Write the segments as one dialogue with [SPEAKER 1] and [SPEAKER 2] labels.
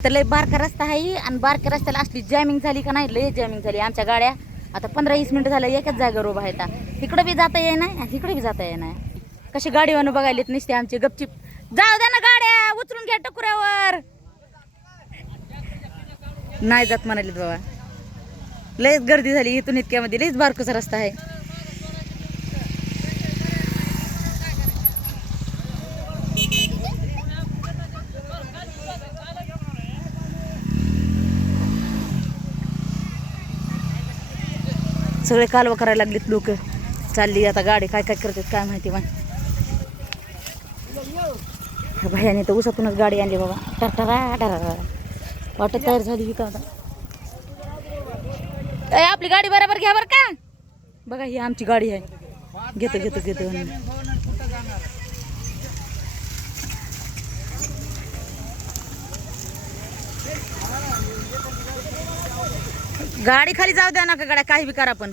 [SPEAKER 1] तर लय बारका रस्ता आहे आणि बारक्या रस्त्याला असली जॅमिंग झाली का नाही लय जॅमिंग झाली. आमच्या गाड्या आता पंधरा वीस मिनिटं झालं एकाच जागेवर उभा आहेत इकडं बी जाता येई नाही आणि इकडे बी जाता येई नाही कशी गाडीवानं बघायलेत नसते आमची गपचिप. जाऊ द्या ना गाड्या उचलून घ्या टकुऱ्यावर. नाही जात म्हणाले बाबा. लयच गर्दी झाली इथून इतक्यामध्ये लयच बारकोचा रस्ता आहे. सगळे कालवा करायला लागलीत लोक. चालली आता गाडी काय काय करतात काय माहिती मग भयाने तर उसातूनच गाडी आणली बाबा. टरटरा टरा वाटत तयार झाली ही का आता? आपली गाडी बरोबर घ्या बरं का. बघा ही आमची गाडी आहे. घेतो घेतो घेतो. गाडी खाली जाऊ द्या नका गाड्या काही बी करा पण.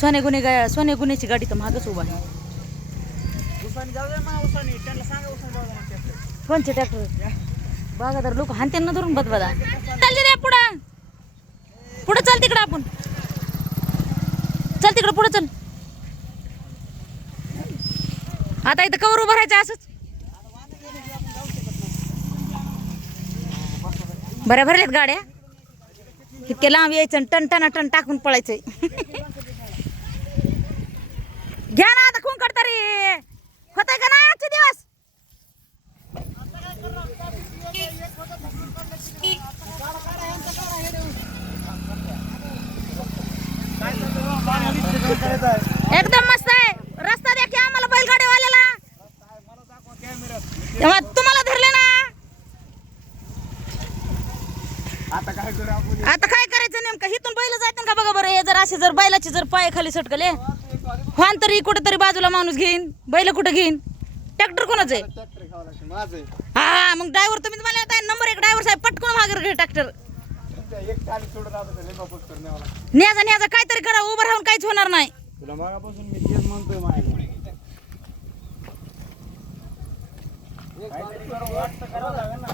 [SPEAKER 1] सोने गुन्हे गा सोने गुन्ह्याची गाडी तर मागच उभा आहे. कोणचे ट्रॅक्टर बघा तर लोक हानते ना धरून बदबदा. चालते रे पुढं. पुढं चल तिकडं आपण. चल तिकडं पुढं चल. आता इथं कवर उभं राहायचं असंच. बऱ्या भरल्यात गाड्या? इतके लांब यायचं आणि टन टन टन टाकून पळायचंय. घ्या ना आता खून करता रे होतंय का ना आजचे दिवस? एकदम मस्त आहे रस्ता द्या की आम्हाला बैलगाडीवाल्याला तेव्हा तुम्हाला धरले ना
[SPEAKER 2] आता काय करू आपण
[SPEAKER 1] आता काय करायचं नेमकं हिथून बैल जायचं का बघा बरं हे जर जर बैलाचे जर पाय खाली सटकले फान तरी कुठेतरी बाजूला माणूस घेईन बैल कुठं घेईन ट्रॅक्टर कोणाचं आहे. हा मग ड्रायव्हर तुम्ही मला आता नंबर एक ड्रायव्हर साहेब पटकन मागे घे ट्रॅक्टर. न्याजा न्याजा काहीतरी करा उभं राहून काहीच होणार नाही
[SPEAKER 2] तुला मागापासून मी तेच म्हणतोय माझ्याकडे काहीतरी करू वाटतं करावं लागेल ना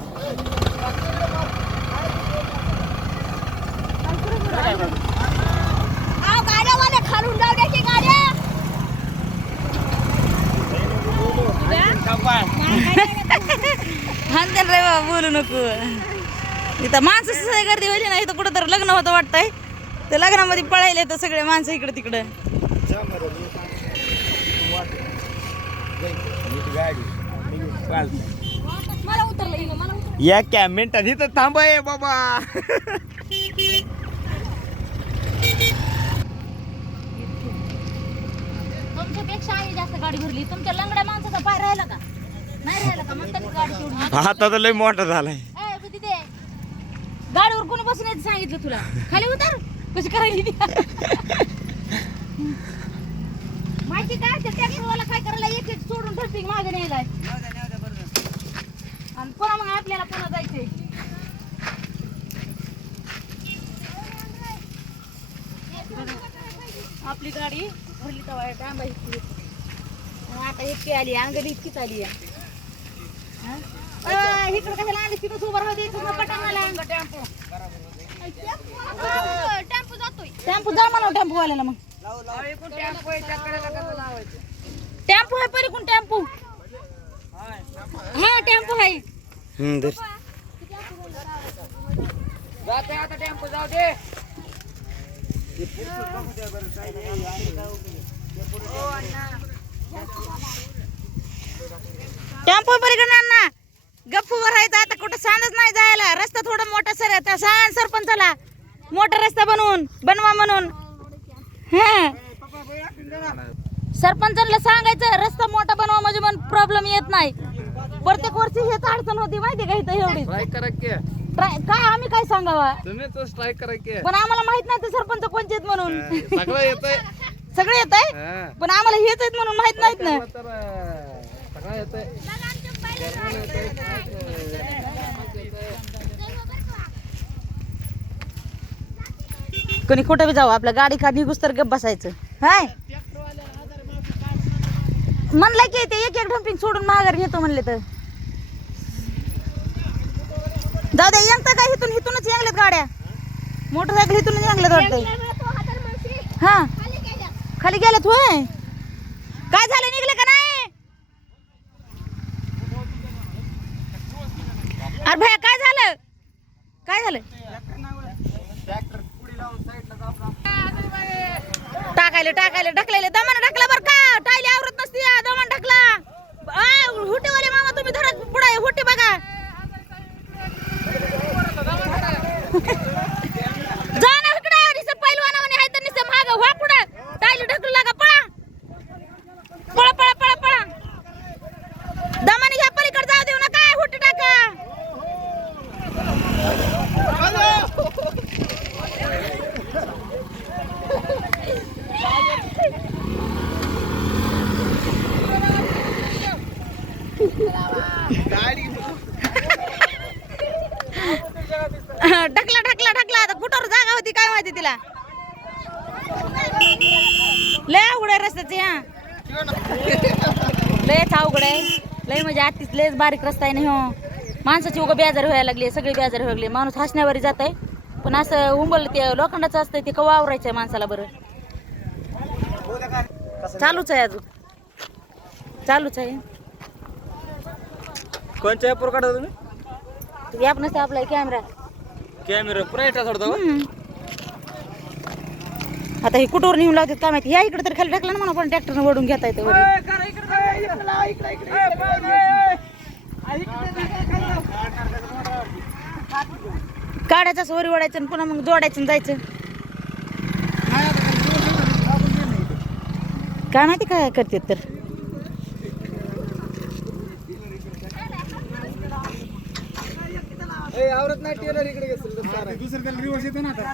[SPEAKER 1] गाड्यावाले खालून जाऊ द्या की गाड्या हानते रे बाबा बोलू नको. इथं माणसं सगळी गर्दी होती ना इथं कुठं तर लग्न होतं वाटतंय. ते लग्नामध्ये पळायले तर सगळे माणसं इकडे तिकडे.
[SPEAKER 2] या कॅ मिनिटात इथं थांबाय बाबा.
[SPEAKER 1] तुमच्यापेक्षा आई जास्त गाडी भरली. तुमच्या लंगड्या माणसाचा पाय राहिला का?
[SPEAKER 2] आता तर लय मोठा झालाय.
[SPEAKER 1] गाडीवर कोणी बसून यायचं सांगितलं तुला? खाली उतर. कशी करायली ती? माहिती काय? त्या ट्रॅक्टरवाला काय करायला? एक एक सोडून ढर्पिंग मागे न्यायलाय आणि पुन्हा मग आपल्याला पुन्हा जायचंय. आपली गाडी भरली तवा डांबा इतकी. आणि आता इतकी आली अंगडी इतकीच आली. आहे इकडं कशाला आली तिथंच उभं राहू दे इथं कटांगला टेम्पो टेम्पो जातोय टेम्पो जा म्हणा टेम्पो वाल्याला मग. टेम्पो आहे परी कोण टेम्पो? हा टेम्पो आहे. टेम्पो पलीकडे ना गप्पू भरायचा आता कुठं सांगच नाही जायला. रस्ता थोडा मोठा सर सांग सरपंचाला मोठा रस्ता बनवून बनवा म्हणून. हा. सरपंचाला सांगायचं रस्ता मोठा बनवा म्हणजे मन प्रॉब्लेम येत नाही. प्रत्येक वर्षी हेच अडचण होती माहिती का इथं एवढी? काय आम्ही काय सांगावा? पण आम्हाला माहीत नाही ते सरपंच कोणचे म्हणून.
[SPEAKER 2] सगळं
[SPEAKER 1] येत आहे. पण आम्हाला हेच आहेत म्हणून माहीत नाहीत ना. कोणी कुठं बी जाऊ आपल्या गाडी का निघूस तर गप बसायचं. हाय. म्हणलं की ते एक एक डम्पिंग सोडून माघार घेतो म्हणले तर. जाऊ दे यंगत काय हिथून हिथूनच यांगलेत गाड्या. मोटरसायकल हिथूनच यांगलेत वाटतं हा. खाली गेलेत होय. काय झालं? निघलं का नाही अरे भया काय झालं काय झालं टाकायला टाकायले ढकलेले दमान ढकला बर का टायले आवरत नसती या, दमान ढकला आ, हुटीवाले मामा तुम्ही धरत पुढे हुटी बघा जा ना इकडे निसं पैलवानावाने आहे तर निसं माग व्हा पुढं टायले ढकलू लागा पळा पळा पळा पळा पळा दमाने घ्या पलीकडे जाऊ देऊ नका हुटी टाका ढकला ढकला ढकला. आता कुठवर जागा होती काय माहिती तिला? लय अवघड आहे रस्त्याची हा. लयच अवघड आहे. लय म्हणजे आतीच लयच बारीक रस्ता आहे ना हो माणसाची उगा बेजार व्हायला लागली सगळी बेजार व्हायला लागली. माणूस हसण्यावर जात आहे. पण असं उंबल ते लोखंडाचं असतं ते कवा आवरायचं आहे माणसाला बरं? चालूच आहे अजून. चालूच आहे.
[SPEAKER 2] काढा तुम्ही?
[SPEAKER 1] तुम्ही आपण नसते आपला कॅमेरा
[SPEAKER 2] कॅमेरा प्रायटा सोडता का
[SPEAKER 1] आता हे कुठवर नेऊन लावतात काय माहिती या इकडे तर खाली टाकलं ना म्हणा पण ट्रॅक्टरनं वडून घेता येतं. काढायचं वरी ओढायचं आणि पुन्हा मग जोडायचं जायचं. काय माहिती काय करते तर.
[SPEAKER 2] आवरत नाही टेलर इकडे
[SPEAKER 3] दुसरं त्याला रिवर्स येते ना आता.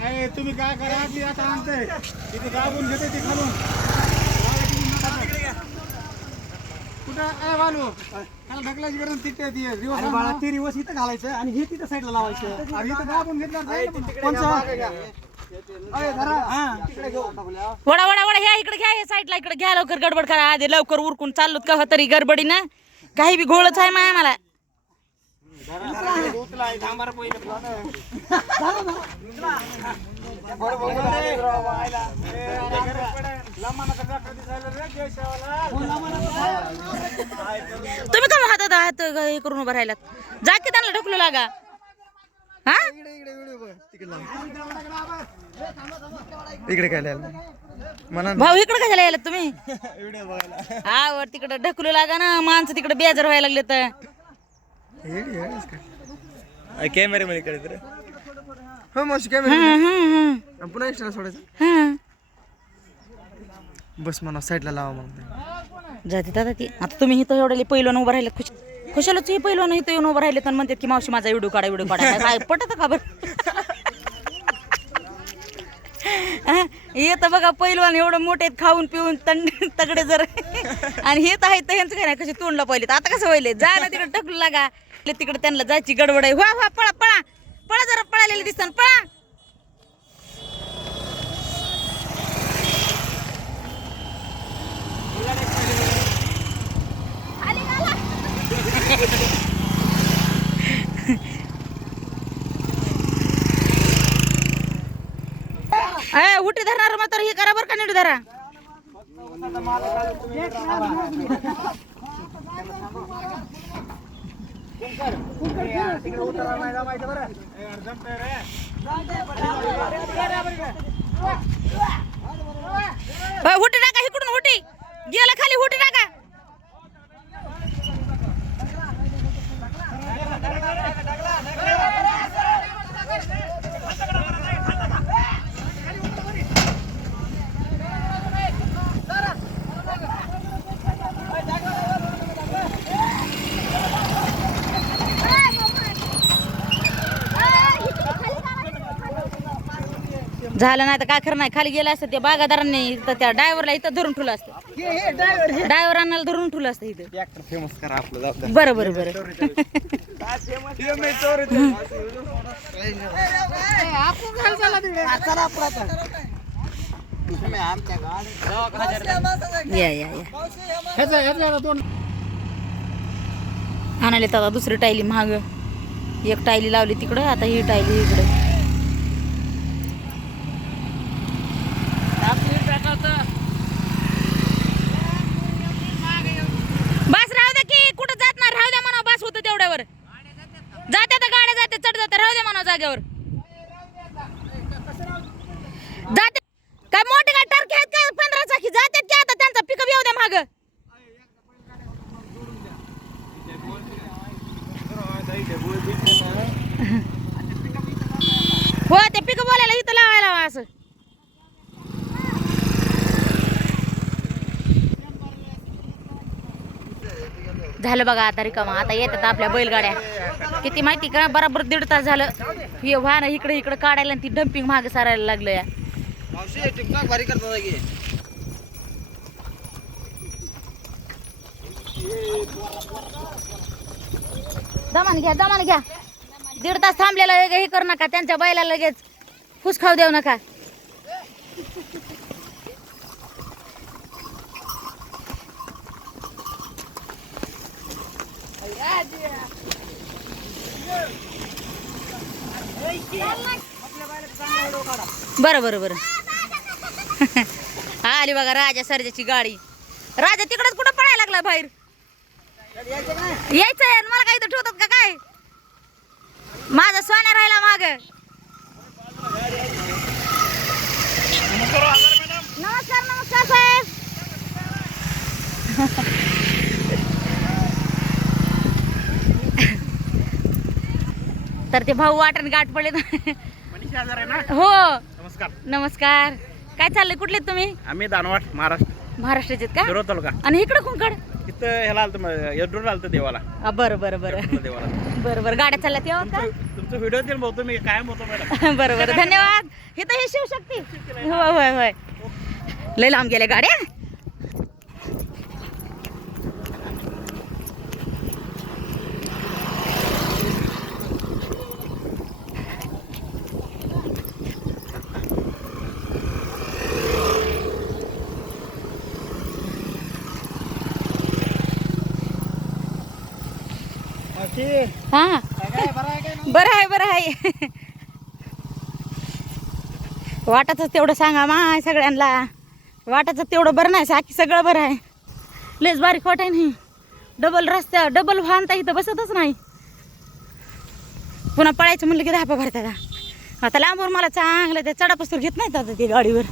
[SPEAKER 3] अरे तुम्ही काय करा? आपली आता आणतंय. तिथे गाबून घेते ते खालून. कुठं? काय वालू. त्याला ढकलायची गरज तिथे ती रिवर्स बाळा ती रिवर्स इथं घालायचं आणि हे तिथं साईडला लावायचं. अरे इथं गाबून घेतलं कोणचं? अरे धरा. हा तिकडे घेऊ
[SPEAKER 1] वडा वडा वडा ह्या इकडे घ्या साईडला इकडे. घ्या लवकर गडबड करा. आधी लवकर उरकून चाललो का तरी गडबडी ना काही बी घोळच आहे माया मला. तुम्ही का हातात हात हे करून उभं राहिलात. जा की त्यांना ढकलू लागा. हा?
[SPEAKER 2] इकडे काय म्हणा
[SPEAKER 1] भाऊ इकडे कशाला यायला तुम्ही? हा वर तिकडे ढकलू लागा ना माणसं तिकडे बेजार व्हायला लागले तर.
[SPEAKER 2] कॅमेरा मध्ये कडे
[SPEAKER 3] हो मावशी
[SPEAKER 1] हं, हं, हं,
[SPEAKER 3] पुन्हा एक्स्ट्रा सोडायचं?
[SPEAKER 1] हं.
[SPEAKER 3] बस म्हणा साईडला लावा म्हणते
[SPEAKER 1] जाते दादा ती. आता तुम्ही इथं एवढे पहिलं उभं राहिले खुश खुशाला तुम्ही पहिलं इथं येऊन उभं राहिले तर म्हणतात की मावशी माझा व्हिडिओ काढा व्हिडिओ काढा. काय पटत का बरं? येतं बघा पहिलवान एवढं मोठे खाऊन पिऊन तंड तगडे जर. आणि हे तर आहे तर ह्यांचं काय नाही कसे तोंडला पहिले आता कसं व्हायले जा ना तिकडे ढकलू लागा. तिकडे त्यांना जायची गडबड आहे. वा वा पळा पळा. पळा जरा पळालेले दिसतात. पळा. अय उठी धरणार तर हे करा बरं का नीट धरा. उठी टाका इकडून उठी. गेला खाली उठी टाका झालं नाही तर काय खरं नाही खाली गेलं असतं त्या बागादारांनी तर त्या ड्रायव्हरला इथं धरून ठेवलं असतं. ड्रायव्हर आणायला धरून ठेवलं असतं इथं.
[SPEAKER 3] फेमस करा आपलं जाऊ
[SPEAKER 1] बरं बरं बरं. या या या. आणाले तर आता दुसरी टायली महाग एक टायली लावली तिकडं आता ही टायली इकडं. बस राहू द्या की कुठं जात नाही राहू द्या म्हणा बस होतं तेवढ्यावर. जाते तर गाड्या जाते चढ जाते राहू द्या म्हणा जागेवर. जाते. काय मोठे काय टर्की आहेत काय? पंधरा चाकी जातात की आता त्यांचा पिकअप येऊ द्या माग. हो ते पिकअप बोलायला इथं लावायला हवं असं झालं बघा आता रिकामा. आता येतात आपल्या बैलगाड्या. किती माहिती का? बरोबर दीड तास झालं. हे वाहन इकडे इकडे काढायला आणि ती डम्पिंग मागे सारायला लागलं या. दमान घ्या दमान घ्या. दीड तास थांबलेला हे करू नका. त्यांच्या बैला लगेच फुस खाऊ देऊ नका. बरं बरं बरं. हा आली बघा राजा सरजाची गाडी. राजा तिकडच कुठं पळायला लागला बाहेर? यायचं आहे मला काही तर ठेवतात का काय? माझा सोन्या राहिला माग. नमस्कार नमस्कार साहेब. तर ते भाऊ वाटण गाठ पडले हो.
[SPEAKER 3] नमस्कार.
[SPEAKER 1] नमस्कार. काय चाललंय? कुठले तुम्ही?
[SPEAKER 3] आम्ही दानवाड महाराष्ट्र.
[SPEAKER 1] महाराष्ट्राचे का?
[SPEAKER 3] तालुका.
[SPEAKER 1] आणि इकडं कुंकड
[SPEAKER 3] इथं ह्याला आलतं यड्रूर आलतं देवाला.
[SPEAKER 1] बरं बरं बरं.
[SPEAKER 3] देवाला.
[SPEAKER 1] बरं बरं. गाड्या चालल्यात येऊ का?
[SPEAKER 3] तुमचं व्हिडिओ ते बघतो मी कायम होतो मॅडम.
[SPEAKER 1] बरं बरं. धन्यवाद. हे तर हे शिवशक्ती होय होय होय. लय लांब गेल्या गाड्या हा बरं आहे बरं आहे. वाटाचं तेवढं सांगा माय सगळ्यांना. वाटाचं तेवढं बरं नाही साकी सगळं बरं आहे. लेस बारीक वाट आहे नाही. डबल रस्त्या डबल वाहनता इथं बसतच नाही. पुन्हा पळायचं म्हणलं की धापा भरता आता लांबवर मला चांगलं त्या चढापस्तूर घेत नाहीत आता ते गाडीवर.